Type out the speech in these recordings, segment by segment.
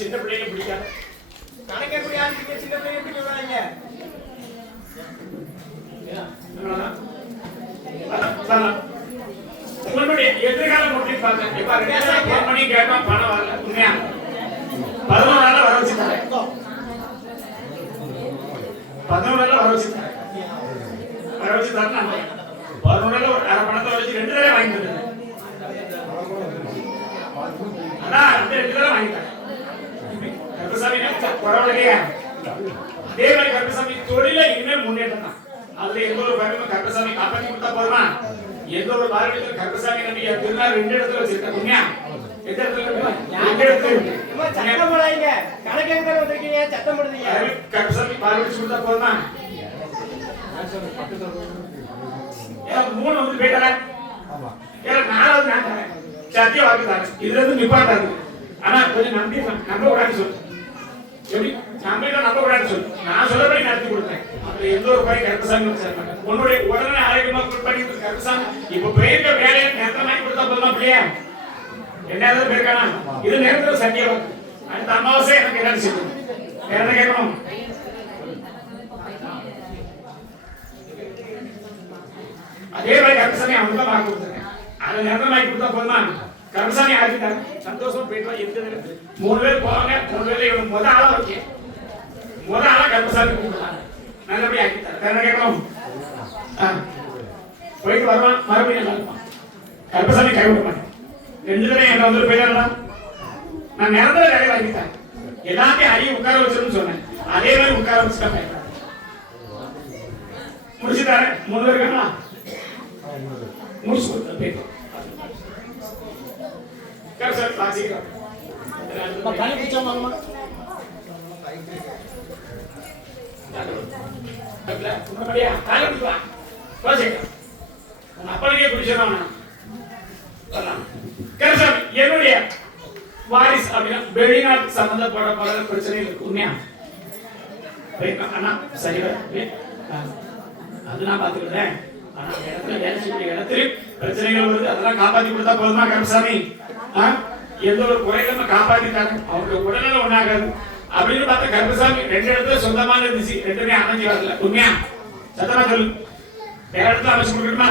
சின்ன பிள்ளைங்க பிடிக்காது. கணக்கக்கூடிய ஆளுக்கு சின்ன பிள்ளைங்க பிடிக்கிறாங்க. உங்களுடைய எதிர்காலம் அப்படின்னு பார்த்தேன். இப்ப 2 மணி கேட்டா பணம் வரல. உண்மையா 11 நாள்ல வர வச்சுட்டாங்க. 11 நாள்ல வர வச்சுட்டாங்க. வர வச்சுட்டாங்க. 11 நாள்ல ஒரு அரை பணத்தை வச்சு 2 தடவை வாங்கிட்டு அதான் 2 தடவை வாங்கிட்டாங்க. கருப்பசாமி பரவாயில்லையா? அதே மாதிரி கருப்பசாமி தொழில இனிமேல் முன்னேற்றம் தான். அதுல எந்த ஒரு பயனும் கருப்பசாமி காப்பாற்றி கொடுத்தா போதுமா? எந்த ஒரு பார்வையிலும் கருப்பசாமி நம்பி திருநாள் 2 இடத்துல வச்சிருக்க. உண்மையா? எந்த இடத்துல? 2 இடத்துல. சட்டம் போடாதீங்க. கணக்கெங்க வந்திருக்கீங்க, சட்டம் போடுறீங்க. கருப்பசாமி பார்வை கொடுத்தா போதுமா? ஏன் 3 வந்து போயிட்டாங்க? ஏன் 4வது நான் தரேன். சத்திய வாக்கு தரேன். இதுல இருந்து நிப்பாட்டாது. ஆனா கொஞ்சம் நம்ப கூடாது சொல்லு. எப்படி நம்ப கூடாது சொல்லு. நான் சொல்லபடி நடத்தி கொடுத்தேன். அப்ப எந்த ஒரு பையன் கருப்பசாமி வச்சிருக்காங்க. உன்னுடைய உடனே ஆரோக்கியமா பண்ணிட்டு கருப்பசாமி இப்ப பெயர்க்க வேலையை நேரமாக்கி கொடுத்தா போதுமா பிள்ளையா? 2வது பேருக்கானா? இது நேரத்தில் சத்திய வாக்கு. அடுத்த அமாவாசை எனக்கு என்ன செய்யணும்? வேற என்ன கேட்கணும்? அதே மாதிரி கருப்பசாமி அவங்க தான் வாக்கு கொடுத்தாங்க. அதை நேரமாக்கி கொடுத்தா போதுமா? கருப்பசாமி ஆகிட்டாங்க. சந்தோஷமா போயிட்டு இருக்கிறது 3 பேர் போவாங்க. 3 பேர்ல இவன் முத ஆளா வச்சு முத ஆளா கருப்பசாமி கூப்பிடலாம். நல்லபடியா ஆக்கிட்டாரு. என்ன கேட்கணும்? போயிட்டு வருவான், மறுபடியும் நல்லா இருப்பான். கருப்பசாமி கைவிட மாட்டேன். 2 தடவை என்ன வந்து போயிடா நான் நேரத்துல வேலையை வாங்கிட்டேன். எல்லாத்தையும் அரிய உட்கார வச்சிருன்னு சொன்னேன். அதே மாதிரி உட்கார வச்சுட்டாங்க. முடிச்சு தரேன். 3 பேர் இருக்காங்களா? முடிச்சு கொடுத்தேன். போயிட்டு சார் பாசிக்கிறோம். கணக்கு பிச்சா வாங்கமா? உன்னபடியா காலை பிடிவா. பாசிக்கிறோம். அப்பனுக்கே பிடிச்சிடறான். வரலாம். கருசாமி என்னுடைய வாரிஸ் அப்படின்னா வெளிநாட்டு சம்பந்தப்பட்ட பல பிரச்சனைகள் இருக்கு. உண்மையா? அண்ணா சரி அது நான் பார்த்துக்கிறேன். ஆனா இடத்துல வேலை செய்யக்கூடிய இடத்துல பிரச்சனைகள் வருது. அதெல்லாம் காப்பாற்றி கொடுத்தா போதுமா கருப்பசாமி? எந்த ஒரு குறையில காப்பாத்திட்டாங்க. அவங்க உடனே ஒண்ணாகாது அப்படின்னு பார்த்தா கருப்பசாமி 2 இடத்துல சொந்தமான இருந்துச்சு. 2மே அமைஞ்சு வரல. உண்மையா? சத்தமா சொல்லு. வேற இடத்துல அமைச்சு கொடுக்கணுமா?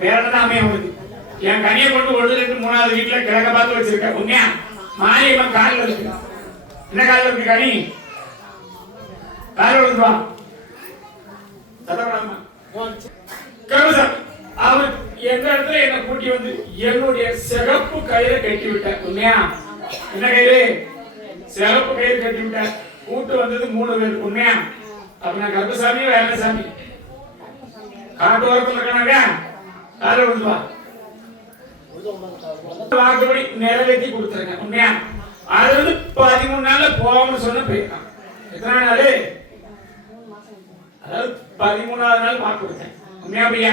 வேற இடத்துல அமைய வருது. என் கனியை கொண்டு 1 2 3வது வீட்டுல கிழக்க பார்த்து வச்சிருக்க. உண்மையா? மாரியம்மன் காலில் இருக்கு. என்ன காலில் இருக்கு கனி? காலில் விழுந்துவா. சத்தமா கருப்பசாமி அவர் எந்த இடத்துல என்ன கூட்டி வந்து என்னுடைய சிகப்பு கயிறை கட்டி விட்டார். உண்மையா? என்ன கயிறு? சிகப்பு கயிறு கட்டி விட்டார். கூட்டு வந்தது 3 பேர். உண்மையா? அப்ப நான் கருப்பசாமி வேலசாமி காட்டு வரத்துல இருக்கானாங்க. காலை விழுந்துவா. வாக்குப்படி நிறைவேற்றி கொடுத்துருங்க. உண்மையா? அது வந்து 13 நாள்ல போகணும்னு சொன்ன போயிருக்கான். எத்தனை நாள்? அதாவது 13வது நாள் வாக்கு கொடுத்தேன். உண்மையா பையா?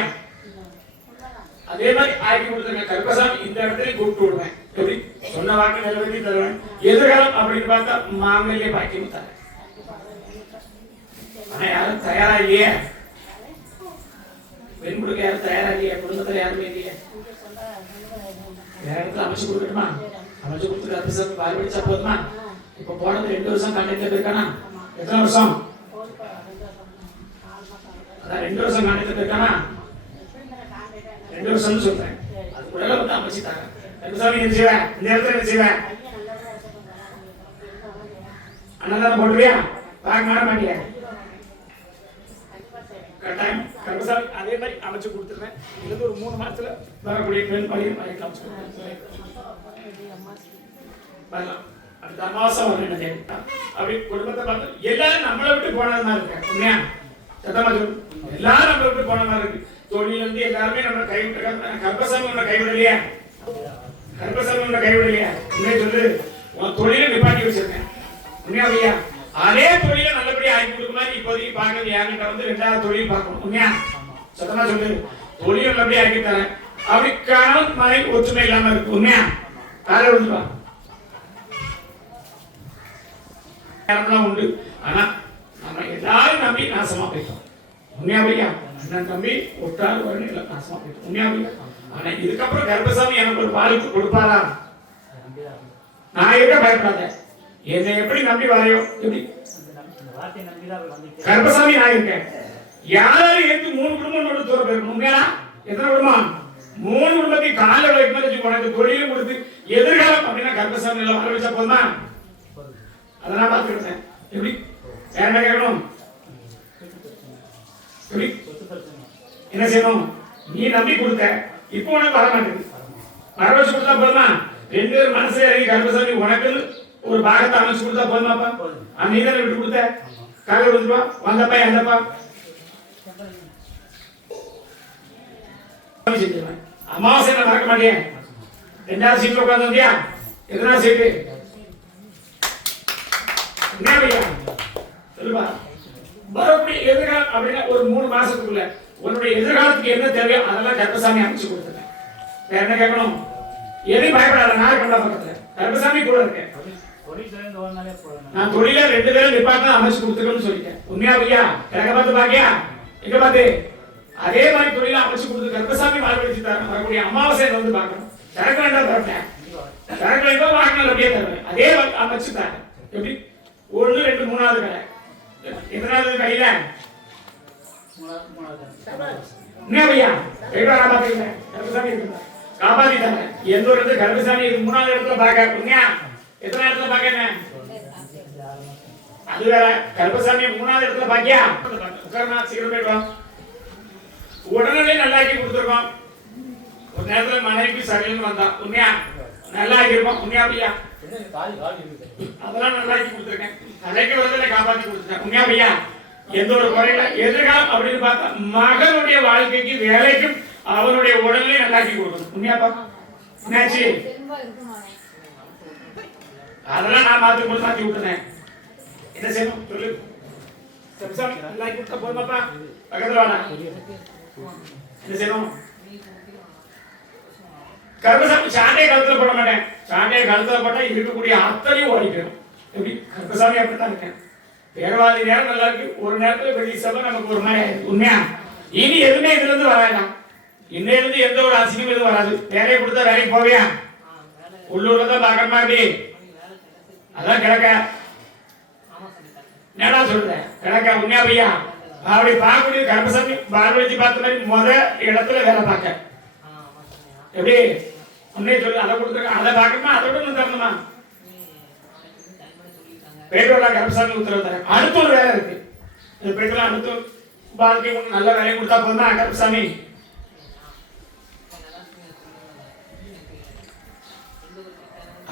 அதே மாதிரி ஆக்கி கொடுத்துருங்க. கருப்பசாமி இந்த இடத்துல கூப்பிட்டு விடுவேன். எப்படி சொன்ன வாக்கு நிறைவேற்றி தருவேன். எதிர்காலம் அப்படின்னு பார்த்தா மாங்கல்ய பாக்கியம் தரேன். ஆனா யாரும் தயாரா இல்லையே. பெண் கொடுக்க யாரும் தயாரா இல்லையா? குடும்பத்துல யாருமே இல்லையே. வேற இடத்துல அமைச்சு கொடுக்கணுமா? அமைச்சு கொடுத்து கருப்பசாமி பால் பிடிச்சா போதுமா? இப்ப போனது 2 வருஷம் கண்டக்டர் இருக்கானா? எத்தனை வருஷம்? அதான் 2 வருஷம் கண்டக்டர் இருக்கானா? 2 வருஷம் சொல்றேன். அது கூட வந்து அமைச்சுட்டாங்க. கருப்பசாமி என்ன செய்வேன்? இந்த இடத்துல என்ன செய்வேன்? அண்ணன் போடுவியா? வாங்க மாட மாட்டியா? கட்டாயம் கருப்பசாமி அதே மாதிரி அமைச்சு கொடுத்துருவேன். இது ஒரு 3 மாசத்துல வரக்கூடிய பெண் பள்ளியில் அமைச்சு கொடுத்துருவேன். வரலாம். அடுத்த அமாவாசை வரணும் கேட்டா அப்படி குடும்பத்தை பார்த்து எல்லாரும் நம்மளை விட்டு போனது மாதிரி இருக்கேன். உண்மையா? சத்தமா சொல்லு. எல்லாரும் நம்மளை விட்டு போன மாதிரி இருக்கு. தொழில இருந்து எல்லாருமே நம்ம கைவிட்டுருக்காங்க. கருப்பசாமி உன்னை கைவிடலையா? கருப்பசாமி உன்னை கைவிடலையா? உண்மையை சொல்லு. உன் தொழிலை நிப்பாட்டி வச்சிருக்கேன். உண்மையா பையா? அதே தொழிலை நல்லபடியா ஆக்கி கொடுக்க மாதிரி இப்போதைக்கு பார்க்கறது யாருக்கிட்ட வந்து 2வது தொழில் பார்க்கணும். உண்மையா? சத்தமா சொல்லு. தொழில் நல்லபடியா ஆக்கி தரேன். அப்படி கணவன் மனைவி ஒற்றுமை இல்லாம இருக்கு. உண்மையா? காலை விழுந்துவா. உண்டு. ஆனா நம்ம எல்லாரும் நம்பி நாசமா போயிட்டோம். உண்மையா பையா? அண்ணன் தம்பி ஒட்டாறு வரணும் இல்லை நாசமா போயிட்டோம். உண்மையா பையா? ஆனா இதுக்கப்புறம் கருப்பசாமி எனக்கு ஒரு பாலுக்கு கொடுப்பாரா? நான் இருக்க பயப்படாத. என்னை எப்படி நம்பி வரையோ எப்படி கருப்பசாமி நான் இருக்கேன். யாராலும் ஏற்று 3 குடும்பம் தூரம் போயிருக்கணும். உண்மையா எத்தனை குடும்பம்? 3 குடும்பத்தையும் கால வைக்கணும். உனக்கு தொழிலும் கொடுத்து எதிர்காலம் அப்படின்னா கருப்பசாமி எல்லாம் வர வச்சா போதுமா? அதெல்லாம் பார்த்துக்கிட்டேன். எப்படி வேற என்ன கேட்கணும்? எப்படி என்ன செய்யணும்? நீ நம்பி கொடுத்த, இப்போ உனக்கு வர மாட்டேங்குது. வர வச்சு கொடுத்தா போதுமா? 2 பேர் மனசுல இறங்கி கருப்பசாமி உனக்கு ஒரு பாகத்தை அமைச்சு கொடுத்தா போதுமாப்பா? நீ தானே விட்டு கொடுத்த. காலை கொடுத்துப்பா, வந்தப்பா எந்தப்பா அமாவாசை மறக்க மாட்டேன். 2வது சீட்ல உட்கார்ந்து வந்தியா? எத்தனாவது சீட்டு? என்ன பையா சொல்லுப்பா. மறுபடி எதிர்காலம் அப்படின்னா ஒரு 3 மாசத்துக்குள்ள உன்னுடைய எதிர்காலத்துக்கு என்ன தேவையோ அதெல்லாம் கருப்பசாமி அமைச்சு கொடுத்துருக்கேன். வேற என்ன கேட்கணும்? எதையும் பயப்படாத. நான் கண்டா பக்கத்துல கருப்பசாமி கூட இருக்கேன். நான் தொழில 2 பேரும் டிபார்ட்மெண்ட் அமைச்சு கொடுத்துருக்கேன்னு சொல்லிட்டேன். உண்மையா பையா? கிழக்க பார்த்து பாக்கியா? எங்க பார்த்து அதே மாதிரி தொழில அமைச்சு கொடுத்து கருப்பசாமி வாழ்வழிச்சு தரேன். வரக்கூடிய அமாவாசை வந்து பார்க்கணும். சரக்கு வேண்டாம் தரேன். சரக்கு வேண்டாம் வாங்கினால் அப்படியே தருவேன். அதே அமைச்சு தரேன். எப்படி 1 2 3வது கடை எத்தனாவது கையில? என்ன பையா காப்பாத்திக்கிறேன். கருப்பசாமி இருக்கு காப்பாத்தி தரேன். எந்த ஒரு இடத்துல கருப்பசாமி 3வது இடத்துல பார்க்க. உண்மையா எத்தனை இடத்துல பார்க்க? அது வேற. கருப்பசாமி 3வது இடத்துல பாக்கியா? உட்கார்னா சீக்கிரம் போயிடுவான். உடனே நல்லாக்கி கொடுத்துருக்கோம். ஒரு நேரத்துல மனைவிக்கு சரியில்லைன்னு வந்தா. உண்மையா நல்லா ஆக்கியிருக்கோம். உண்மையா பையா? அதெல்லாம் நல்லாக்கி கொடுத்துருக்கேன். கலைக்கு வரதுல காப்பாத்தி கொடுத்துருக்கேன். உண்மையா பையா? எந்த ஒரு குறையில எதிர்காலம் அப்படின்னு பார்த்தா மகனுடைய வாழ்க்கைக்கு வேலைக்கும் அவனுடைய உடனே நல்லாக்கி கொடுக்கணும். உண்மையாப்பா? என்னாச்சு? அதெல்லாம் நான் மாத்தி விட்டுனேன். என்ன செய்யணும் சொல்லு. கருப்பசாமி நல்லாக்கி கொடுத்தா போதுமாப்பா? பக்கத்துல வாடா. என்ன செய்யணும்? கருப்பசாமி சாண்டையை கழுத்துல போட மாட்டேன். சாண்டையை கழுத்துல போட்டா இருக்கக்கூடிய அத்தனையும் ஓடி போயிடும். எப்படி கருப்பசாமி அப்படித்தான் இருக்கேன். வேறவாதி நேரம் நல்லா இருக்கு. ஒரு நேரத்துல வெளியே செல்ல நமக்கு ஒரு மாதிரி ஆயிடுது. உண்மையா? இனி எதுவுமே இதுல இருந்து வராதான். இன்னையில இருந்து எந்த ஒரு அசிங்கம் எதுவும் வராது. வேலையை கொடுத்தா வேலைக்கு போவியா? உள்ளூர்ல தான் பாக்கணுமா? எப்படி அதான் கிழக்க என்னடா சொல்றேன் கிழக்க. உண்மையா பையா? அப்படி பார்க்கக்கூடிய கருப்பசாமி பார்வதி பார்த்த மாதிரி முத இடத்துல வேலை பார்க்க. எப்படி உன்னே சொல்லு. அதை கொடுத்துருக்க. அதை பார்க்கணுமா? அதை விட ஒன்று தரணுமா? பேட்டோட கருப்பசாமி உத்தரவு தரேன். அடுத்த ஒரு வேலை இருக்கு. இந்த பேட்டோல அடுத்த வாழ்க்கை நல்ல வேலையை கொடுத்தா போதுமா கருப்பசாமி?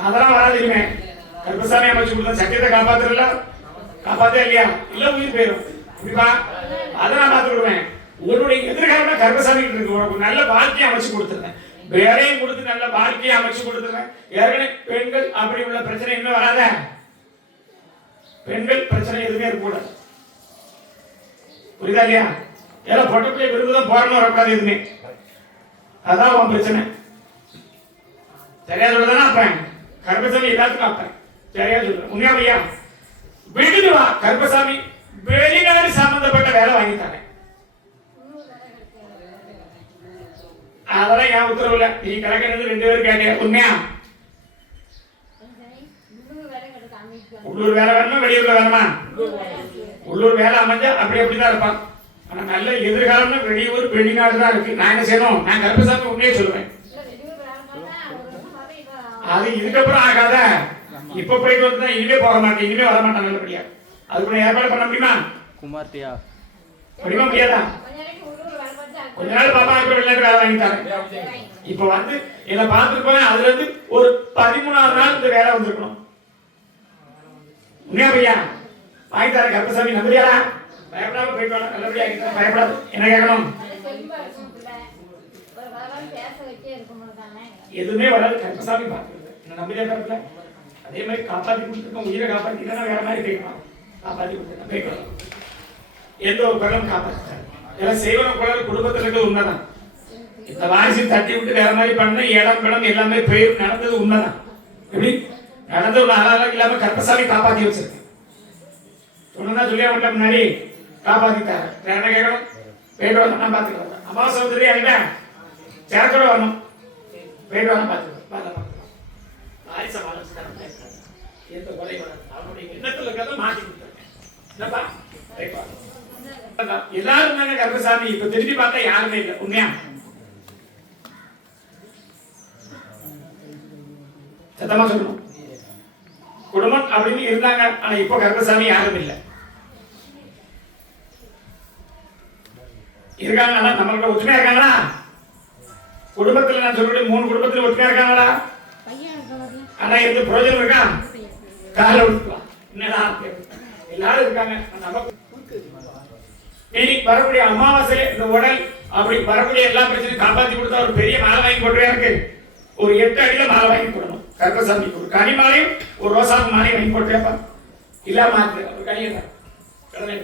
அதெல்லாம் வராதுமே. கருப்பசாமி அமைச்சு கொடுத்தா சத்தியத்தை காப்பாத்துறல காப்பாத்தே இல்லையா? இல்ல உயிர் போயிடும். இப்படிப்பா அதை நான் பார்த்து விடுவேன். உன்னுடைய எதிர்காலம் கருப்பசாமி இருக்கு. உனக்கு நல்ல வாழ்க்கையை அமைச்சு கொடுத்துருக்கேன். வேலையும் கொடுத்து நல்ல வாழ்க்கையை அமைச்சு கொடுத்துருக்கேன். ஏற்கனவே பெண்கள் அப்படி உள்ள பிரச்சனை இன்னும் வராத. பெண்கள் பிரச்சனை எதுவுமே இருக்கக்கூடாது. புரியுதா இல்லையா? ஏன்னா பொட்டப்பிள்ளை விரும்புதான் போறணும் வரக்கூடாது எதுவுமே. அதான் உன் பிரச்சனை. சரியா சொல்றதானே? அப்பேன் கருப்பசாமி எல்லாத்துக்கும் அப்பேன். சரியா சொல்றேன். உண்மையா பையா? விடுது வா. கருப்பசாமி வெளிநாடு சம்பந்தப்பட்ட வேலை வாங்கி தரேன். அதெல்லாம் என் உத்தரவு இல்ல. நீ கிழக்கிறது 2 பேரும் கேட்டீங்க. உண்மையா? உள்ளூர் வேலை வேணுமா வெளியூர்ல வேணுமா? உள்ளூர் வேலை அமைஞ்சா அப்படிதான் இருப்பான். ஆனா நல்ல எதிர்காலம்னா வெளியூர் வெளிநாடு தான் இருக்கு. நான் என்ன செய்யணும்? நான் கருப்பசாமி உண்மையே சொல்லுவேன். அது இதுக்கப்புறம் ஆகாத. இப்ப போயிட்டு வந்து இனிமே போக மாட்டேன். இனிமே வர மாட்டேன் நல்லபடியா. அதுக்குள்ள ஏற்பாடு பண்ண முடியுமா? குமார்த்தியா முடியுமா? முடியாதா? கொஞ்ச நாள் பாப்பா வெளிநாட்டு வேலை வாங்கி தரேன். இப்ப வந்து என்ன பார்த்துட்டு போனேன். அதுல இருந்து ஒரு 13வது நாள் இந்த வேலை வந்திருக்கணும். உண்மையா பையா? வாங்கி தரேன். கருப்பசாமி நம்புறியாடா? பயப்படாம போயிட்டு வாங்க. நல்லபடியா பயப்படாது. என்ன கேட்கணும்? எதுவுமே வராது. கருப்பசாமி பார்த்துருது. என்ன நம்பியா கருத்துல? அதே மாதிரி காப்பாத்தி கொடுத்துருக்கோம். உயிரை காப்பாத்தினா வேற மாதிரி போய்க்கலாம். காப்பாத்தி கொடுத்துருக்கேன். போய்க்கலாம். எந்த ஒரு குரலும் காப்பாற்ற எல்லாம் செய்வன குரல் குடும்பத்தில் இருக்கிறது உண்மைதான். இந்த வாரிசு தட்டி விட்டு வேற மாதிரி பண்ண இடம் பிடம் எல்லாமே பெயர் நடந்தது உண்மைதான். எப்படி நடந்த ஒரு ஆளாக இல்லாம கருப்பசாமி காப்பாத்தி வச்சிருக்கேன். சொன்னா சொல்லியா மட்டும் முன்னாடி காப்பாத்திட்டாரு. வேற என்ன கேட்கணும்? போயிட்டு வரணும். நான் பார்த்துக்கலாம். அமாவாசை வந்துட்டு ஆகிட்டா சேரத்தோட வரணும். போயிட்டு வரணும். பார்த்துக்கலாம். வாரிசை வளர்ச்சி எந்த குறை வராது. அவனுடைய எண்ணத்துல இருக்கிறத மாற்றி கொடுத்துருக்கேன். என்னப்பா ரைப்பா. எல்லாரும் இருந்தாங்க கருப்பசாமி. இப்ப திரும்பி பார்த்தா யாருமே இல்லை. உண்மையா சத்தமா சொல்லணும். குடும்பம் அப்படின்னு இருந்தாங்க. ஆனா இப்போ கருப்பசாமி யாரும் இல்லை. இருக்காங்களா? நம்மளோட ஒற்றுமையா இருக்காங்களா? குடும்பத்துல நான் சொல்றேன் 3 குடும்பத்துல ஒற்றுமையா இருக்காங்களா? ஆனா இருந்து பிரயோஜனம் இருக்கா? கால விட்டுலாம். என்னடா எல்லாரும் இருக்காங்க. இனி வரக்கூடிய அமாவாசையில இந்த உடல் அப்படி வரக்கூடிய எல்லா பிரச்சனையும் காப்பாத்தி கொடுத்தா ஒரு பெரிய மாலை வாங்கி போட்டுவே இருக்கு. ஒரு 8 அடியில மாலை வாங்கி போடணும். கருப்பசாமி ஒரு கனி மாலையும் ஒரு ரோசாப்பு மாலையும் வாங்கி போட்டுவேப்பா. இல்லாம ஒரு கனியை கடனை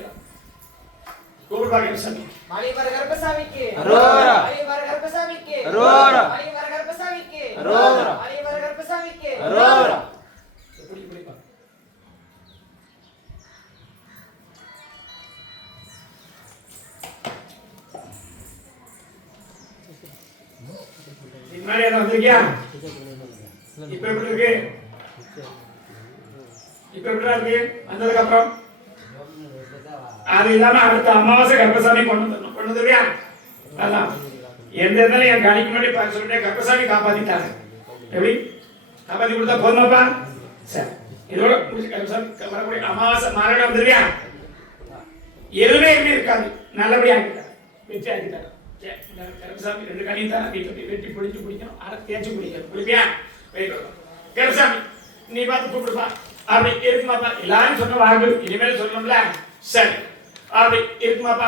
கூப்பிடுவா கருப்பசாமி. மாலிவர கருப்பசாமிக்கு அரோரா. மாலிவர கருப்பசாமிக்கு அரோரா. மாலிவர கருப்பசாமிக்கு அரோரா. மாலிவர கருப்பசாமிக்கு அரோரா. எப்படி இப்படிப்பா. முன்னாடி என்ன வந்திருக்கியா? இப்ப எப்படி இருக்கு? இப்ப எப்படி இருக்கு? வந்ததுக்கு அப்புறம் அது இல்லாம அடுத்த அமாவாசை கருப்பசாமி கொண்டு வந்துருவியா? அதான் எந்த இருந்தாலும் என் கணிக்கு முன்னாடி பார்த்து சொல்லிட்டே கருப்பசாமி காப்பாத்திட்டாங்க. எப்படி காப்பாத்தி கொடுத்தா போதுமாப்பா? சரி இதோட கருப்பசாமி வரக்கூடிய அமாவாசை மாறாட வந்துருவியா? எதுவுமே எப்படி இருக்காது. நல்லபடியா ஆக்கிட்டாரு. வெற்றி ஆக்கிட்டாரு. கருப்பசாமி 2 கனியும் தான் வெட்டி பிடிச்சு பிடிக்கணும். அதை தேய்ச்சி பிடிக்கணும். பிடிப்பியா? கருப்பசாமி நீ பார்த்து கூப்பிடுப்பா. அப்படி இருக்குமாப்பா? எல்லாரும் சொன்ன வாக்கு இனிமேல் சொல்லணும்ல. சரி அப்படி இருக்குமாப்பா?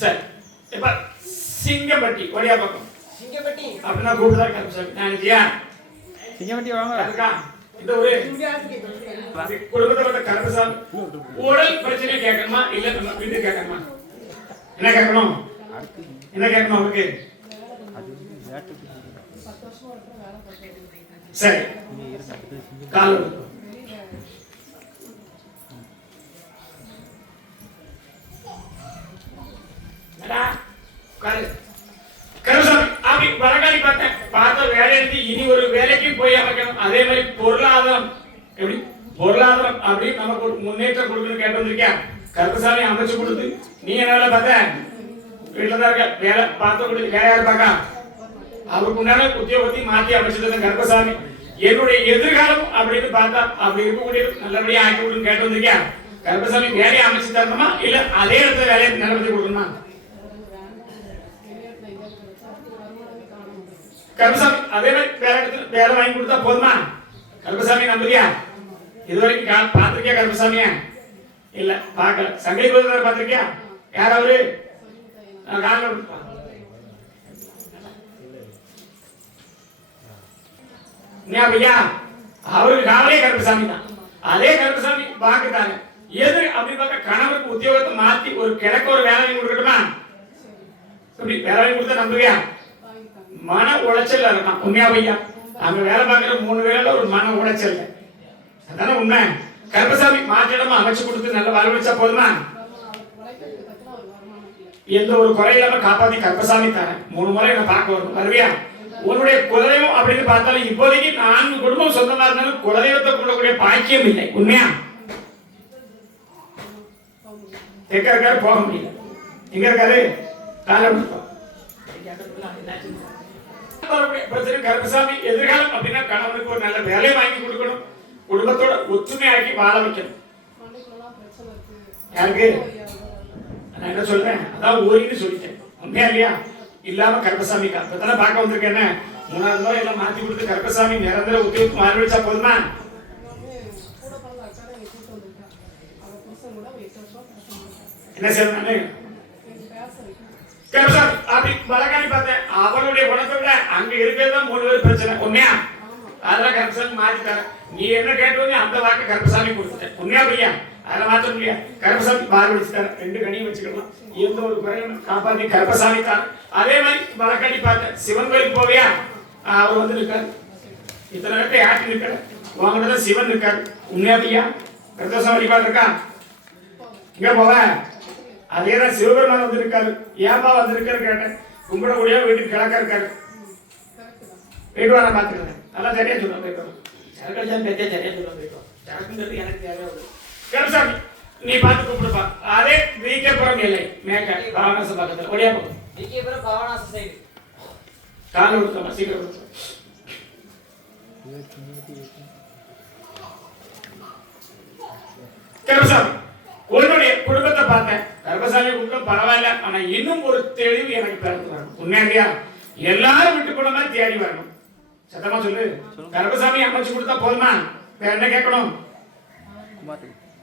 சரி இப்ப சிங்கம்பட்டி வழியா பக்கம் சிங்கப்பட்டி அப்படின்னா கூப்பிடுதா கருப்பசாமி? நினைச்சியா? சிங்கமட்டி வாங்க. அதுக்கா இந்த ஒரு குடும்பத்தை பட்ட கருப்பசாமி உடல் பிரச்சனை கேட்கணுமா இல்ல நம்ம வீட்டு கேட்கணுமா? என்ன கேட்கணும்? என்ன கேட்கணும் அவருக்கு? சரி கால் கருசாமி அப்படி வரகாடி பார்த்தேன். பார்த்த வேலையிலிருந்து இனி ஒரு வேலைக்கு போய் அமைக்கணும். அதே மாதிரி பொருளாதாரம் எப்படி பொருளாதாரம் அப்படி நமக்கு ஒரு முன்னேற்றம் கொடுக்கணும்னு கேட்டு வந்திருக்கேன். கருப்பசாமி அமைச்சு கொடுத்து நீ என்ன வேலை பார்த்த? வீட்டுல தான் இருக்க. வேலை பார்த்து கொடுத்து வேற யாரு பார்க்கா? அவருக்கு முன்னாடி உத்தியோகத்தையும் மாற்றி அமைச்சது கருப்பசாமி. என்னுடைய எதிர்காலம் அப்படின்னு பார்த்தா அப்படி இருக்கக்கூடிய நல்லபடியா ஆக்கி கொடுன்னு கேட்டு வந்திருக்கேன். கருப்பசாமி வேலையை அமைச்சு தரணுமா இல்ல அதே இடத்துல வேலையை நிலப்படுத்தி கொடுக்கணுமா? கருப்பசாமி அதே மாதிரி வேற இடத்துல வேலை வாங்கி கொடுத்தா போதுமா? கருப்பசாமி நம்புறியா? இதுவரைக்கும் பார்த்திருக்கியா கருப்பசாமியா? இல்ல பார்க்கல. சங்கை பார்த்திருக்கியா? யார் அவரு? ஐயா அவருக்கு காவலே கருப்பசாமி தான். அதே கருப்பசாமி பார்க்கத்தாங்க எது அப்படி பார்க்க கணவருக்கு உத்தியோகத்தை மாத்தி ஒரு கிழக்கு ஒரு வேலை கொடுக்கட்டுமா? அப்படி வேலை கொடுத்தா நம்புவியா? மன உளைச்சல் இருக்கான். உண்மையா பையா? அங்க வேலை பார்க்கிற 3 வேலை ஒரு மன உளைச்சல். அதான உண்மை. கருப்பசாமி மாற்றிடமா அமைச்சு கொடுத்து நல்ல வாழ்வழிச்சா போதுமா? எந்த ஒரு குறையில்லாம காப்பாத்தி கருப்பசாமி தரேன். 3 முறை என்ன பார்க்க வரணும். வருவியா? உன்னுடைய குலதெய்வம் அப்படின்னு பார்த்தாலும் இப்போதைக்கு 4 குடும்பம் சொந்தமா இருந்தாலும் குலதெய்வத்தை கூடக்கூடிய பாக்கியம் இல்லை. உண்மையா? எங்க இருக்காரு? போக முடியல. எங்க இருக்காரு? காலம் பிரச்சனை. கருப்பசாமி எதிர்காலம் அப்படின்னா கணவனுக்கு ஒரு நல்ல வேலையை வாங்கி கொடுக்கணும். குடும்பத்தோட ஒற்றுமையாக்கி வாழ வைக்கணும். யாருக்கு? நான் என்ன சொல்றேன்? அதான் ஓரின்னு சொல்லிட்டேன். உண்மையா இல்லையா? இல்லாம கருப்பசாமி அப்பதானே பார்க்க வந்திருக்கேன். 3வது முறை எல்லாம் மாத்தி கொடுத்து கருப்பசாமி நிரந்தர உத்தியோகத்துக்கு மாறி வச்சா போதுமா? என்ன செய்யணும்? கருப்பசாமி அப்படி வழக்காடி பார்த்தேன். அவளுடைய குணத்தை விட அங்க இருக்கிறது 3 பேர் பிரச்சனை. உண்மையா? அதெல்லாம் கருப்பசாமி மாத்தி தரேன். நீ என்ன கேட்டு அந்த வாக்கு கருப்பசாமி கொடுத்துட்டேன். உண்மையா பையா? அதை மாற்ற முடியாது. கருப்பசாமி பார் வச்சு தரேன். 2 கனியும் வச்சுக்கலாம். எந்த ஒரு குறையும் காப்பாத்தி கருப்பசாமி தான். அதே மாதிரி வழக்காடி பார்த்தேன். சிவன் கோயிலுக்கு போவியா? அவர் வந்து இருக்காரு. இத்தனை பேர்ட்ட யாருக்கு இருக்காரு? உங்ககிட்ட சிவன் இருக்காரு. உண்மையா பையா? பிரதோஷம் வழிபாடு இருக்கா? இங்க போவேன். அதேதான் சிவபெருமான் வந்து இருக்காரு. ஏன்பா வந்து இருக்காரு கேட்டேன். கும்பிடக்கூடிய வீட்டுக்கு கிழக்க இருக்காரு. போயிட்டு வர பாத்துக்கிறேன். நல்லா சரியா சொல்லுவேன். போயிட்டு வரேன். சரக்கடிச்சாலும் பெரிய சரியா சொல்லுவாங்க. சரக்குங்கிறது எனக்கு தேவையாது. கருசாமி நீ பார்த்து கூப்பிடுப்பா. அதே வீக்கப்புறம் இல்லை மேக்க பாவனாச பக்கத்துல ஒடியா போ. வீக்கப்புறம் பாவனாச சைடு கால விடுத்தமா சீக்கிரம் விடுத்தோம். கருசாமி உன்னுடைய குடும்பத்தை பார்த்தேன். கருப்பசாமி குடும்பம் பரவாயில்ல. ஆனா இன்னும் ஒரு தெளிவு எனக்கு பிறந்து வரணும். உண்மையா எல்லாரும் விட்டு போன மாதிரி தேடி வரணும். சத்தமா சொல்லு. கருப்பசாமி அமைச்சு கொடுத்தா போதுமா? வேற என்ன கேட்கணும்?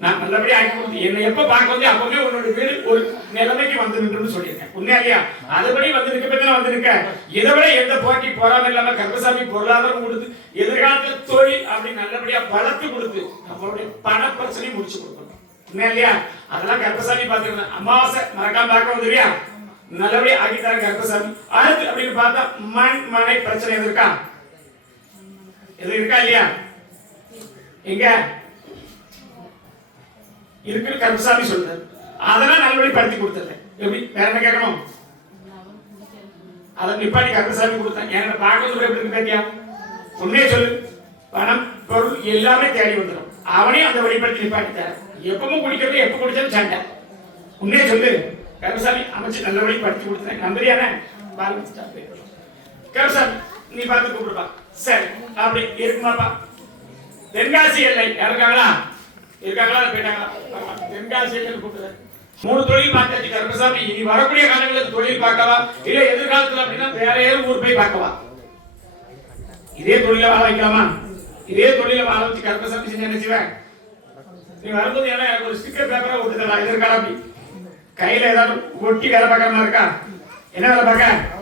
நான் நல்லபடியா ஆக்கி கொடுத்து என்னை எப்ப பார்க்க வந்து அப்பவே உன்னோட வீடு ஒரு நிலைமைக்கு வந்து நின்று சொல்லியிருக்கேன். உண்மையா அதுபடி வந்து நிற்க பத்தி வந்து நிற்க இதை விட எந்த போட்டி போறாம இல்லாம கருப்பசாமி பொருளாதாரம் கொடுத்து எதிர்காலத்துல தொழில் அப்படி நல்லபடியா வளர்த்து கொடுத்து நம்மளுடைய பண பிரச்சனையும் முடிச்சு கொடுக்கணும். உண்மையா அதெல்லாம் கருப்பசாமி பார்த்துருந்தேன். அமாவாசை மறக்காம பார்க்க வந்துருவியா? நல்லபடியா ஆக்கித்தாரு கருப்பசாமி. அடுத்து அப்படின்னு பார்த்தா மனை பிரச்சனை எது இருக்கா? எது இருக்கா இல்லையா? எங்க இருக்கு? கருப்பசாமி சொல்றாரு. அதெல்லாம் நல்லபடி படுத்தி கொடுத்துருங்க. எப்படி வேற என்ன கேட்கணும்? அதை நிப்பாட்டி கருப்பசாமி கொடுத்தேன். என்ன பார்க்க எப்படி இருக்கு கேட்டியா? உண்மையே சொல்லு. பணம் பொருள் எல்லாமே தேடி வந்துடும். அவனே அந்த வழிபடுத்தி நிப்பாட்டித்தார். எப்பவும் குடிக்கிறது எப்ப குடிச்சாலும் சண்டை. உண்மையே சொல்லு. கருப்பசாமி அமைச்சு நல்லபடி படுத்தி கொடுத்தேன். நம்புறியான கருப்பசாமி நீ பார்த்து கூப்பிடுப்பா. சரி அப்படி இருக்குமாப்பா? தென்காசி எல்லை இருக்காங்களா? இருக்காங்களா போயிட்டாங்களா? தென்காசி எல்லை கூப்பிடுறேன். 3 தொழில் பார்த்தாச்சு கருப்பசாமி. இனி வரக்கூடிய காலங்களுக்கு தொழில் பார்க்கவா இல்ல எதிர்காலத்துல அப்படின்னா வேற ஏதும் ஊர் போய் பார்க்கவா? இதே தொழில வாழ வைக்கலாமா? இதே தொழில வாழ வச்சு கருப்பசாமி செஞ்சு நினைச்சுவேன். நீ வரும்போது ஏன்னா எனக்கு ஒரு ஸ்டிக்கர் பேப்பரா ஒட்டு தரலாம். எதிர்காலம் அப்படி கையில ஏதாவது ஒட்டி வேலை பார்க்கற மாதிரி இருக்கா? என்ன வேலை பார்க்க?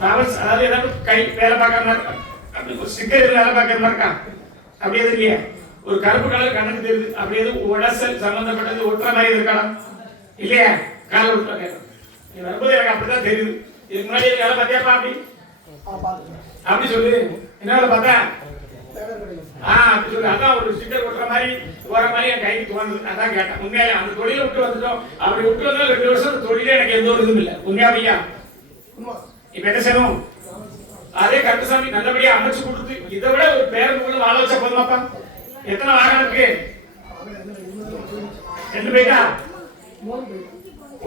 டிராவல்ஸ் அதாவது ஏதாவது கை வேலை பார்க்கற மாதிரி இருக்கா? அப்படி ஒரு ஸ்டிக்கர் வேலை பார்க்கற மாதிரி இருக்கா? அப்படி எது இல்லையா? ஒரு கருப்பு கலர் கணக்கு தெரியுது. அப்படி எது உடசல் சம்பந்தப்பட்டது ஒட்டுற மாதிரி இருக்கலாம் இல்லையா? கால விட்டு கேட்கணும். நீ வரும்போது எனக்கு அப்படிதான் தெரியுது. இதுக்கு முன்னாடி வேலை பார்த்தியாப்பா? அப்படி சொல்லு. என்ன வேலை பார்த்தா? அப்படி சொல்லு. அதான் ஒரு ஸ்டிக்கர் ஒட்டுற மாதிரி வர மாதிரி என் கைக்கு தோணுது. அதான் கேட்டேன். உண்மையில அந்த தொழிலை விட்டு வந்துட்டோம். அப்படி விட்டு வந்தா 2 வருஷம் தொழிலே எனக்கு எந்த ஒரு இதுவும் இல்லை. உண்மையா பையா? இப்ப என்ன செய்யணும்? அதே கருப்பசாமி நல்லபடியா அமைச்சு கொடுத்து இதை விட ஒரு பேரன் வாழ வச்சா போதுமாப்பா? எத்தனை வாகனம் இருக்கு? 2 போயிட்டா?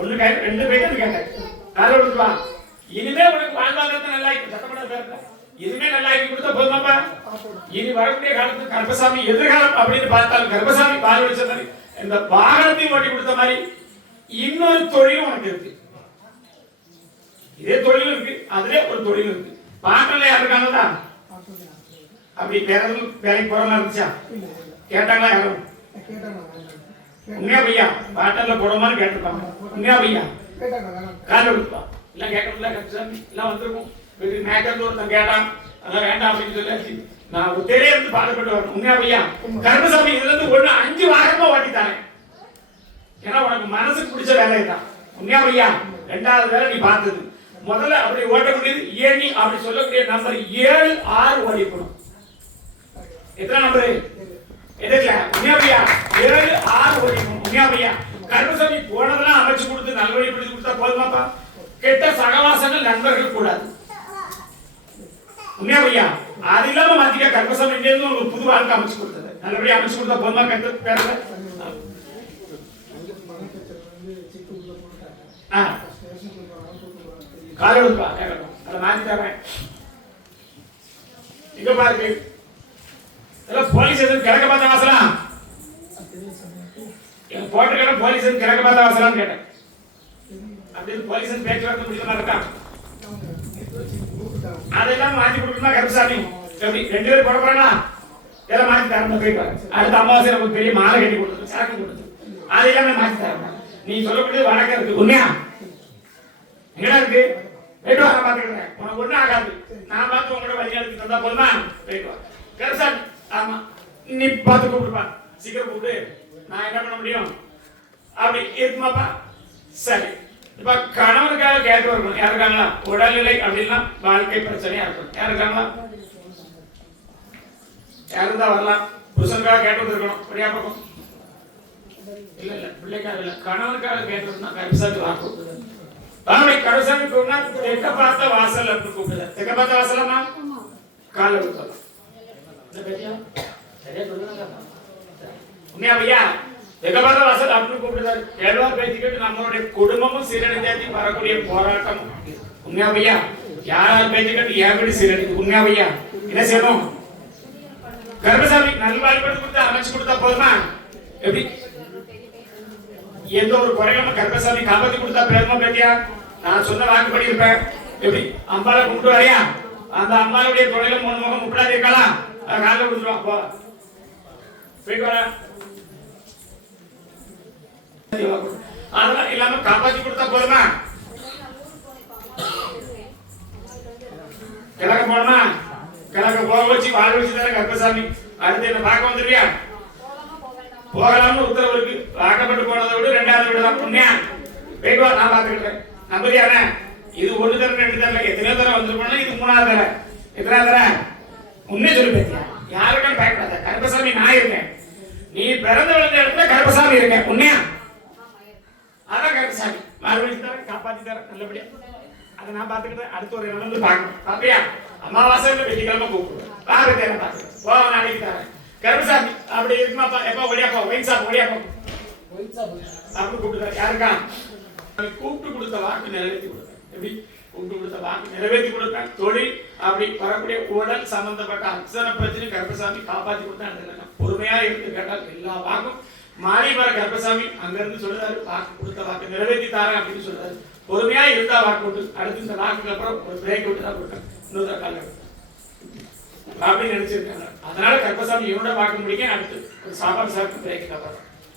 1 கை 2 போயிட்டா கேட்டேன். கால விடுவா. இனிமே உனக்கு வாழ்வாதாரத்தை நல்லா சத்தப்பட இதுமே நல்லா ஆக்கி கொடுத்தா போதுமாப்பா? இனி வரக்கூடிய காலத்துக்கு கருப்பசாமி எதிர்காலம் அப்படின்னு பார்த்தாலும் கருப்பசாமி வாழ வச்ச மாதிரி இந்த வாகனத்தையும் ஓட்டி கொடுத்த மாதிரி இன்னொரு தொழிலும் உனக்கு இருக்கு. இதே தொழிலும் இருக்கு. அதுல ஒரு தொழில் இருக்கு. பாட்டில் யாரு இருக்காங்களா? அப்படி வேற எதுவும் வேலைக்கு போற மாதிரி இருந்துச்சா? கேட்டாங்களா யாரும்? உண்மையா பையா? பாட்டில் போட மாதிரி கேட்டிருப்பாங்க. உண்மையா பையா? கால விடுப்பா. எல்லாம் கேட்கணும்ல கருப்பசாமி எல்லாம் வந்திருக்கும். மேற்கருந்து ஒருத்தன் கேட்டான். அதான் வேண்டாம் அப்படின்னு சொல்லியாச்சு. நான் ஒத்தேரே இருந்து பாடுபட்டு வரணும். உண்மையா பையா? கருப்பசாமி இதுல இருந்து 5 வாகனமா ஓட்டித்தானே. ஏன்னா உனக்கு மனசுக்கு பிடிச்ச வேலை தான். உண்மையா பையா? 2வது வேலை நீ பார்த்தது. முதல்ல அப்படி ஓட்டக்கூடியது ஏணி அப்படி சொல்லக்கூடிய நம்பர் 7 6 ஓடிக்கணும். எத்தனை நம்பரு? எதுல? உண்மையா பையா? 7 6 ஓடிக்கணும். உண்மையா பையா? கருப்பசாமி போனதெல்லாம் அமைச்சு கொடுத்து நல்வழி பிடிச்சு கொடுத்தா போதுமாப்பா? கெட்ட சகவாசங்கள் நண்பர்கள் கூடாது. உண்மையா பையா? அது இல்லாம மாத்திக்க கருப்பசாமி இருந்து ஒரு புது வாழ்க்கை அமைச்சு கொடுத்தது. நல்லபடியா அமைச்சு கொடுத்தா போதுமா? கருத்து பேரல கால விடுப்பா. கேட்கணும். அதை மாத்தி தரேன். இங்க பாருங்க. போலீஸ் எதுவும் கிழக்க பார்த்த வாசலா? போட்டிருக்க போலீஸ் எதுவும் கிழக்க பார்த்த வாசலான்னு கேட்டேன். அப்படின்னு போலீஸ் பேச்சுவார்த்தை முடிச்சமா இருக்கா? அதெல்லாம் மாத்தி கொடுக்கணுமா கருப்பசாமி? எப்படி 2 பேரும் போட போறா? எல்லாம் மாத்தி தரணும். போயிட்டு அடுத்த அமாவாசை நமக்கு பெரிய மாலை கட்டி கொடுத்து சரக்கு கொடுத்து அதெல்லாம் மாத்தி தரணும். நீ சொல்லக்கூடியது வணக்கம் இருக்கு. உண்மையா? எங்கடா இருக்கு? போயிட்டு வர பாத்துக்கிறேன். உனக்கு ஒண்ணும் ஆகாது. நான் பார்த்து உங்களோட வழியாளுக்கு தந்தா போதுமா? போயிட்டு வா கருப்பசாமி. ஆமா நீ பார்த்து கூப்பிடுப்பா. சீக்கிரம் கூப்பிடு. நான் என்ன பண்ண முடியும்? அப்படி இருக்குமாப்பா? சரி. இப்ப கணவனுக்காக கேட்டு வரணும். யார் இருக்காங்களா? உடல்நிலை அப்படின்னா வாழ்க்கை பிரச்சனையா இருக்கணும். யார் இருக்காங்களா? யார் இருந்தா வரலாம். புருஷனுக்காக கேட்டு வந்துருக்கணும். அப்படியா பக்கம்? இல்ல பிள்ளைக்காக இல்ல, கணவனுக்காக கேட்டு வரணும்னா கருப்பசாமி வாக்கு அவனை கருப்பசாமி கூப்பினா தெக்க பார்த்த வாசல் அப்படின்னு கூப்பிடுற. தெக்க பார்த்த வாசலமா? கால விடுக்கலாம். உண்மையா ஐயா வெகபத வாசல் அப்படின்னு கூப்பிடுறாரு. கேள்வார் பேச்சு கேட்டு நம்மளுடைய குடும்பமும் சீரழிஞ்சாத்தி வரக்கூடிய போராட்டம். உண்மையா ஐயா யார் பேச்சு கேட்டு எப்படி சீரழிது? உண்மையா ஐயா என்ன செய்யணும்? கர்ப்பசாமி நல்வாழ்வு கொடுத்து அமைச்சு கொடுத்தா போதுமா? எப்படி எந்த ஒரு குறையிலும் கர்ப்பசாமி காப்பாத்தி கொடுத்தா பேருமா பேத்தியா? நான் சொன்ன வாக்குப்படி இருப்பேன். எப்படி அம்பால கும்பிட்டு வரையா? அந்த அம்மாளுடைய தொழில முகம் முப்படாது இருக்கலாம். காலைல கொடுத்துருவான் போ போயிட்டு வர. அதெல்லாம் இல்லாம காப்பாத்தி கொடுத்தா போதுமா? கிழக்க போனோமா? கிழக்க போக வச்சு வாழ வச்சு தானே கர்ப்பசாமி. அடுத்து என்ன பார்க்க வந்துருவியா? போகலாம்னு உத்தரவு இருக்கு. வாக்கப்பட்டு போனதை விட 2வது வீடு தான் புண்ணியா. போயிட்டு வா, நான் பார்த்துக்கிட்டேன். நம்புறியானே? இது ஒரு தரம் 2 தரம் எத்தனையோ தரம் வந்துருப்போம்னா இது 3வது தரம். எத்தனாவது தரம்? உண்மை சொல்லு பேத்தியா. யாருக்கும் பயப்படாத. கர்ப்பசாமி நான் இருக்கேன். நீ பிறந்து வளர்ந்த இடத்துல கர்ப்பசாமி இருக்கேன். உண்மையா? அதான் கர்ப்பசாமி. மறுபடியும் தர காப்பாத்தி தர நல்லபடியா. அதை நான் பார்த்துக்கிட்டேன். அடுத்து ஒரு இடம் வந்து பார்க்கணும். பாப்பியா? அமாவாசை வெள்ளிக்கிழமை கூப்பிடுவேன். பாருங்க பார்த்து போ, நாளைக்கு தரேன். கர்ப்பசாமி அப்படி இருக்குமாப்பா? எப்போ ஒடியாப்பா ஒயின் சாப் ஒடியாப்பா அப்படி கூப்பிட்டு யாருக்கா கூப்பிட்டு கொடுத்த வாக்கு நிறைவேற்றி கொடுத்தேன். எப்படி கூப்பிட்டு கொடுத்த வாக்கு நிறைவேற்றி கொடுத்தேன். தொழில் அப்படி வரக்கூடிய உடல் சம்பந்தப்பட்ட அத்தனை பிரச்சனை கர்ப்பசாமி காப்பாற்றி கொடுத்தேன். பொறுமையா இருந்து கேட்டால் எல்லா வாக்கும் மாறி வர கர்ப்பசாமி அங்கிருந்து சொல்றாரு. வாக்கு கொடுத்த வாக்கு நிறைவேற்றி தாரேன் அப்படின்னு சொல்றாரு. பொறுமையா இருந்தா வாக்கு விட்டு அடுத்து இந்த வாக்குக்கு அப்புறம் ஒரு பிரேக் விட்டு தான் கொடுத்தேன். இன்னொரு கால அப்படின்னு நினைச்சிருக்காங்க. அதனால கர்ப்பசாமி இவனோட வாக்கு முடிக்க அடுத்து ஒரு சாப்பாடு சாப்பிட்டு பிரேக்கு அப்புறம்